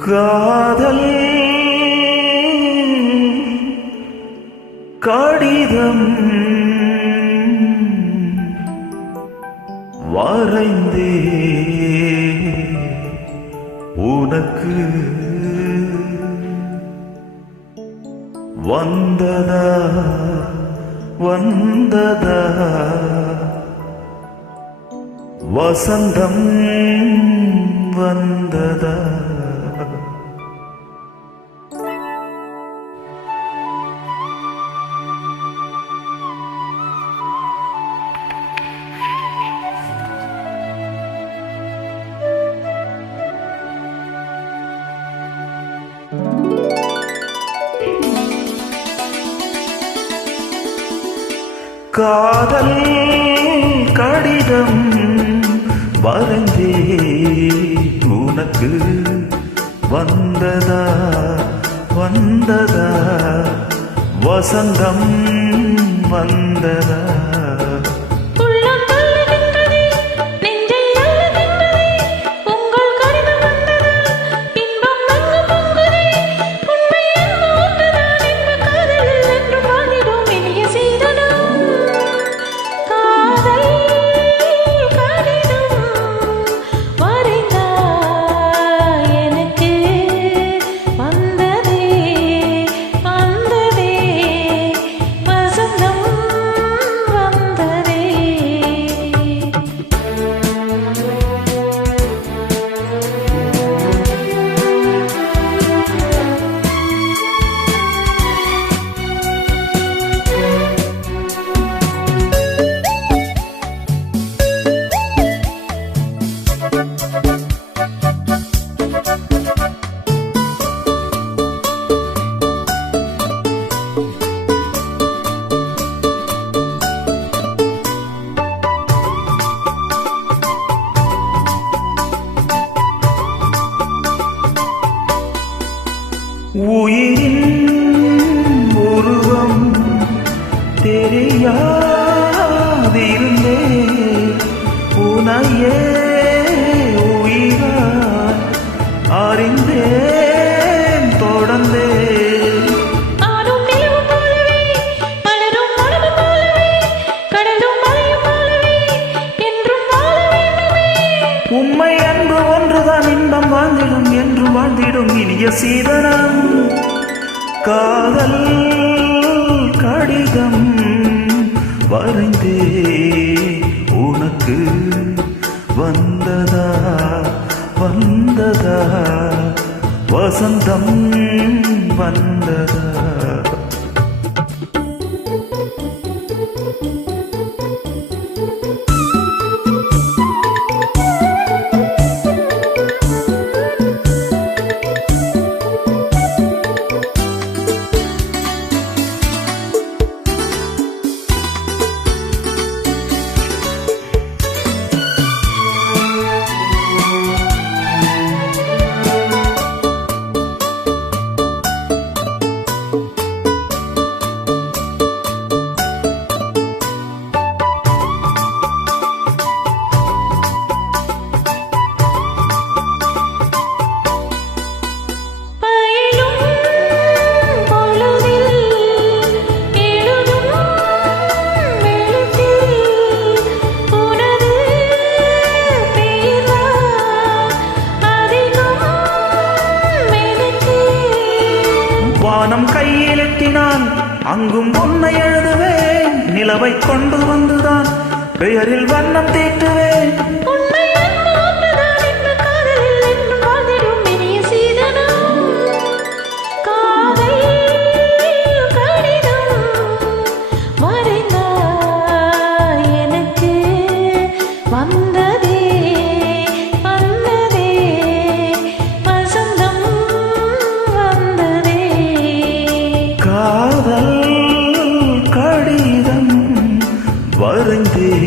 காதல் கடிதம் வரைந்தே உனக்கு வந்ததா வந்ததா. வசந்தம் வந்ததா. காதல் கடிதம் வரைந்தே உனக்கு வந்ததா வந்ததா? வசந்தம் வந்ததா? உயிரின் உருவம் தெரியாதிருந்தே உனையே வாழ்ந்திடும் இனிய சீதனம் காதல் கடிதம் வரைந்தே உனக்கு வந்ததா வந்ததா? வசந்தம் வந்ததா? வானம் கையில் எட்டினால் அங்கும் உன்னை எழுதுவேன். நிலவை கொண்டு வந்துதான். பெயரில் வண்ணம் தீட்டுவேன். கடிதம் வரைந்தேன் உனக்கு